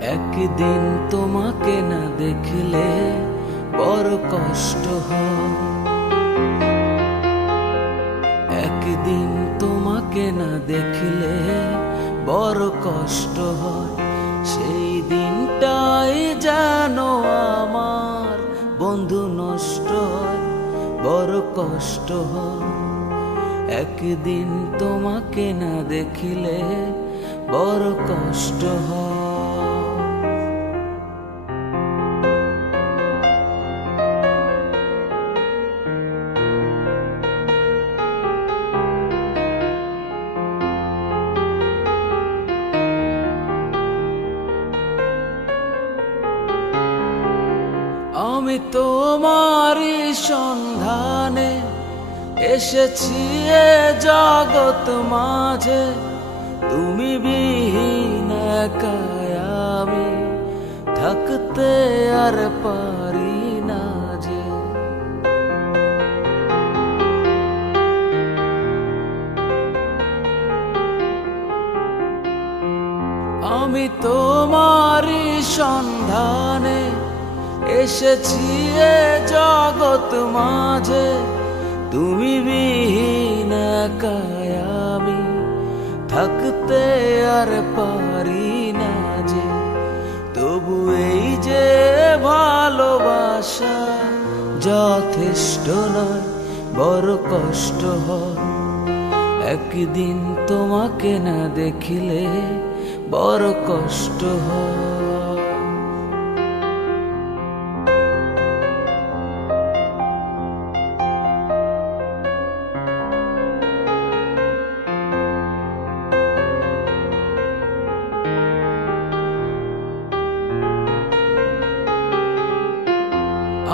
একদিন তোমাকে না দেখলে বড় কষ্ট হয়। একদিন তোমাকে না দেখলে বড় কষ্ট হয়। সেই দিনটাই যেন আমার বন্ধু নষ্ট হয়, বড় কষ্ট হয়। একদিন তোমাকে না দেখিলে বড় কষ্ট হয়। আমি তোমারই সন্ধানে এসেছি এ জগৎ মাঝে, তুমি বিহীন একাই আমি থাকতে আর পারি না যে। আমি তোমারই সন্ধানে এসেছি এ জগৎ মাঝে, তুমি বিহীন একাই আমি থাকতে আর পারি না যে। তবু এই যে ভালোবাসা যথেষ্ট নয়, বড় কষ্ট হয়। একদিন তোমাকে না দেখিলে বড় কষ্ট হয়।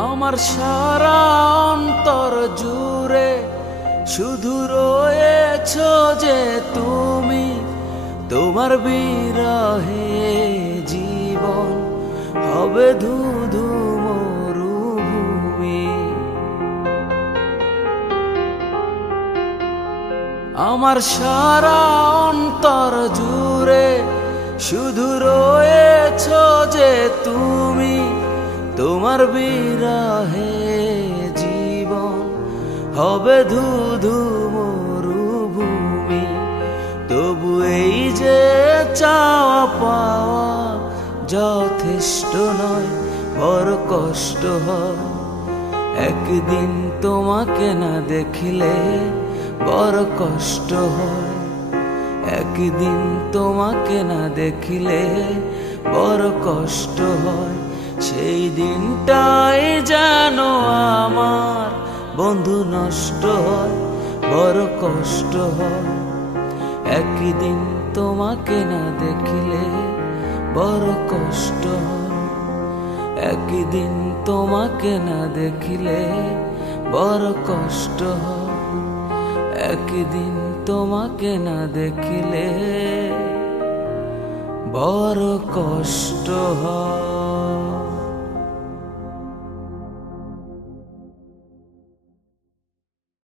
আমার সারা অন্তর জুড়ে শুধু রয়েছো যে তুমি, তোমার বিরহে জীবন হবে ধুধু মরুভূমি। আমার সারা অন্তর জুড়ে শুধু রয়েছো যে তুমি, তোমার বিরহে জীবন হবে ধুধু মরুভূমি। তবু এই যে চাওয়া পাওয়া যথেষ্ট নয়, বড় কষ্ট হয়। একদিন তোমাকে না দেখিলে বড় কষ্ট হয়। একদিন তোমাকে না দেখিলে বড় কষ্ট হয়। সেই দিনটাই যেন আমার বন্ধু নষ্ট হয়, বড় কষ্ট হয়। একদিন তোমাকে না দেখিলে বড় কষ্ট হয়। একদিন তোমাকে না দেখিলে বড় কষ্ট হয়। একদিন তোমাকে না দেখিলে বড় কষ্ট হয়।